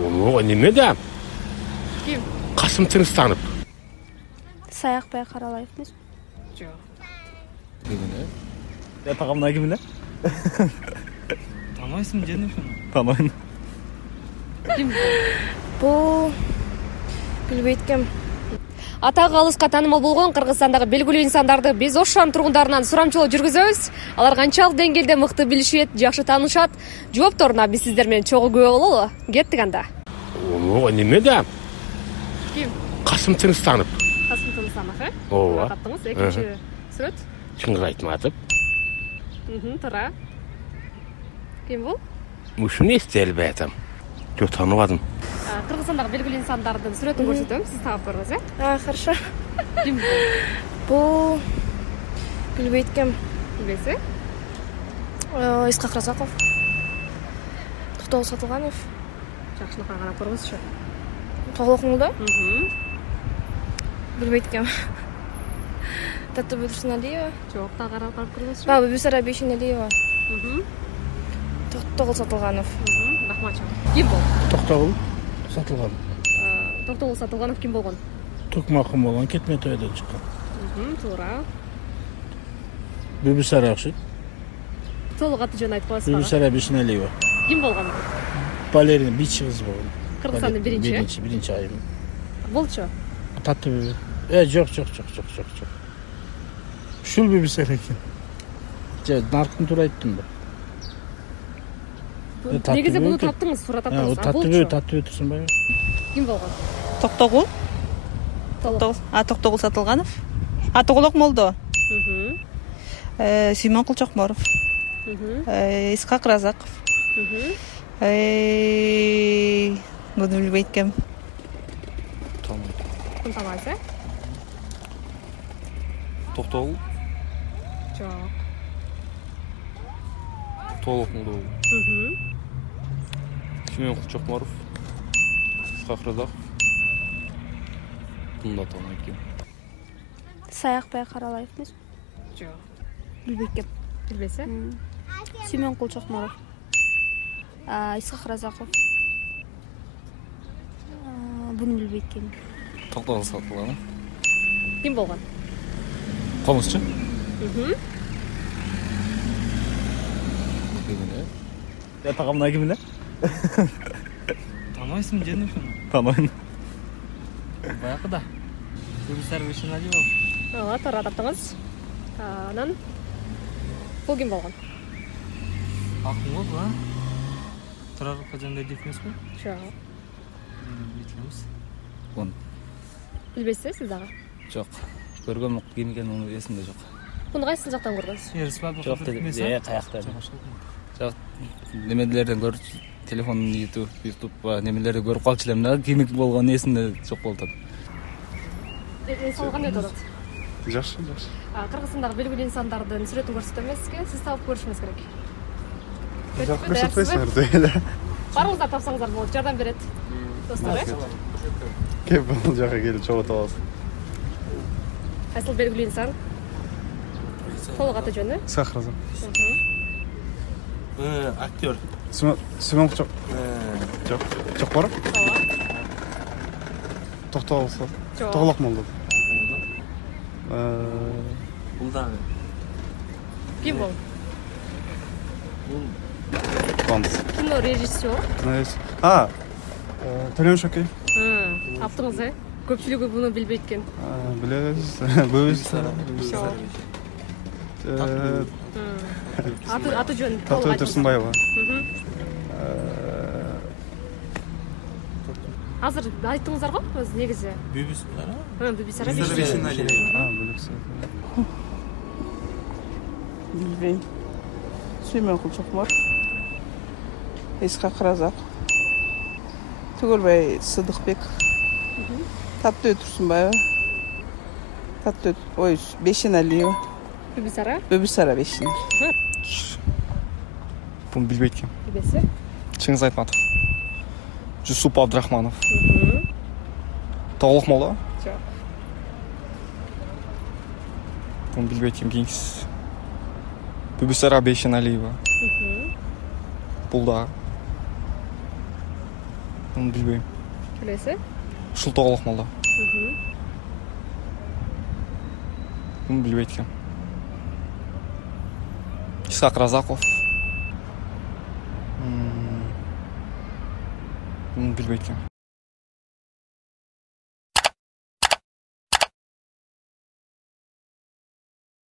Ого, неме да? Ким? Касым Тынстанов. Саякбай Каралаев эмес? Жок. Я тагамына ким эле? Танойсың жени ошону? Таныйм. Ким? Бул билбейт ким. Атағы алыска таанымал болгон Кыргызстандагы белгилүү инсандарды биз ош шаарынын тургундарынан сурамчылоо жүргүзөбүз. Алар канчалык деңгээлде мыкты билишет, жакшы таанышат? Жоопторуна биз сиздер менен чогуу күбө бололу. Кеттик анда. Ого, неме да? Ким? Касым Тынстанов. Касым Тынстанов, Ооба. Каттыңыз, экинчи сүрөт. Чыңгыр Айтматов. Туура. Ким бул? Ушуну эстелбей атам. Жок, тааныбадым. Кыргызстандагы белгилүү инсандардын сүрөтүн көрсөтөм, сиз таап көрүңүз, Хорошо. Ким Бул билбейт ким. билбейсиз? Исхак Разаков. Токтогул Сатылганов. Жакшылыкка карап көрүңүзчү. Тоголок молдо. Билбейт ким. Татыбү Турсуналиева. Жок, та карап көрүңүзчү. Баба Бюсара Бейшеналиева. Токтогул Сатылганов. Рахматчы. Ким бул? Токтогул Сатылган. Токтогул Сатылганов ким болгон? Туркмакым болгон, Кетметөйдөн чыккан. Туура. Бүбүсара окшойт. Толук аты жөнүн айтып коесузбу? Бүбүсара Бейшеналиева. Ким болгон? Балерина бийчи кыз болгон. Кыргызстандын биринчи айым. Болчу. Татыбү. Жок. Ушул Бүбүсара экен. Наркын туура айттымбы? Негизи буну таптыңыз, сурат таптыңыз. Татыбү Турсунбаева. Ким болгон? Токтогул. Токтогул Сатылганов. Тоголок молдо. Сүймөн Кулчокморов. Исхак Разаков. Буну билбейт ким. Ким табасыз? Токтогул. Жок. Толук молдо. Сүймөн Кулчокморов. Исхак Разаков. Буну да тааныбайт экен. Саякбай Каралаев эмес? Жок. Билбейт ким. Билбейсиз? Сүймөн Кулчокморов. Исхак Разаков. Буну билбейт ким. Токтогул Сатылганов. Ким болгон? Комузчу? Я тагамына ким эле? Танойсың жени ошону? Таныйм. Баягыда. Бүбүсара Бейшеналиева. Ооба, туура таптыңыз. Анан бул ким болгон? Акын болду, Турар Кожондоев эмеспи? Жок. Бун. Билбейсиз сиз дагы? Жок. Көргөм ким экенин эсимде жок. Буну кайсы жактан көрдүңүз? Жок, каякта. Жок. Немелерден көрүп, телефон, YouTube ба немелерди көрүп калчу элем да, ким болгон эсимде жок болду. Сау кандай болот? Жакшы. Кыргызстандагы белгилүү инсандардын сүрөтүн көрсөтөм сизге, сиз таап көрүшүңүз керек. Жок, көрсөтпөйсүңөр эле. Барыңыздар тапсаңыздар болот, жардам берет. Достор, Кеп бул жака келип чогулуп алабыз. Кайсыл белгилүү инсан? Толук аты жөнү? Исхак Разаков. Актер. Сүймөн Кулчокморов. Ооба. Токтогул Жок. Тоголок молдо. Бул дагы. Ким бул? Кино режиссер. Төлөн Шокеев. Таптыңыз, Көпчүлүгү буну билбейт экен. Билебиз. Бүбүсара. Аты жөн. Татыбү Турсунбаева. Азыр айттыңыздар го, өзү негизи. Бүбүсара. Бүбүсара. Билбейм. Сүймөн Кулчокморов. Исхак Разаков. Түгөлбай Сыдыкбек. Татыбү Турсунбаева. Бейшеналиева. Бүбүсара Бейшеналиева. Буну билбейт ким. Билбейсиз? Чыңгыз Айтматов. Жусуп Абдрахманов. Тоголок молдо? Жок. Буну билбейт ким. Кийинкиси. Бүбүсара Бейшеналиева. Бул да. Bunu bilbeyim. Билесиз? Шултоголок молда. Bunu bilbeyт экен. Исхак Разаков. Bunu bilbeyt экен.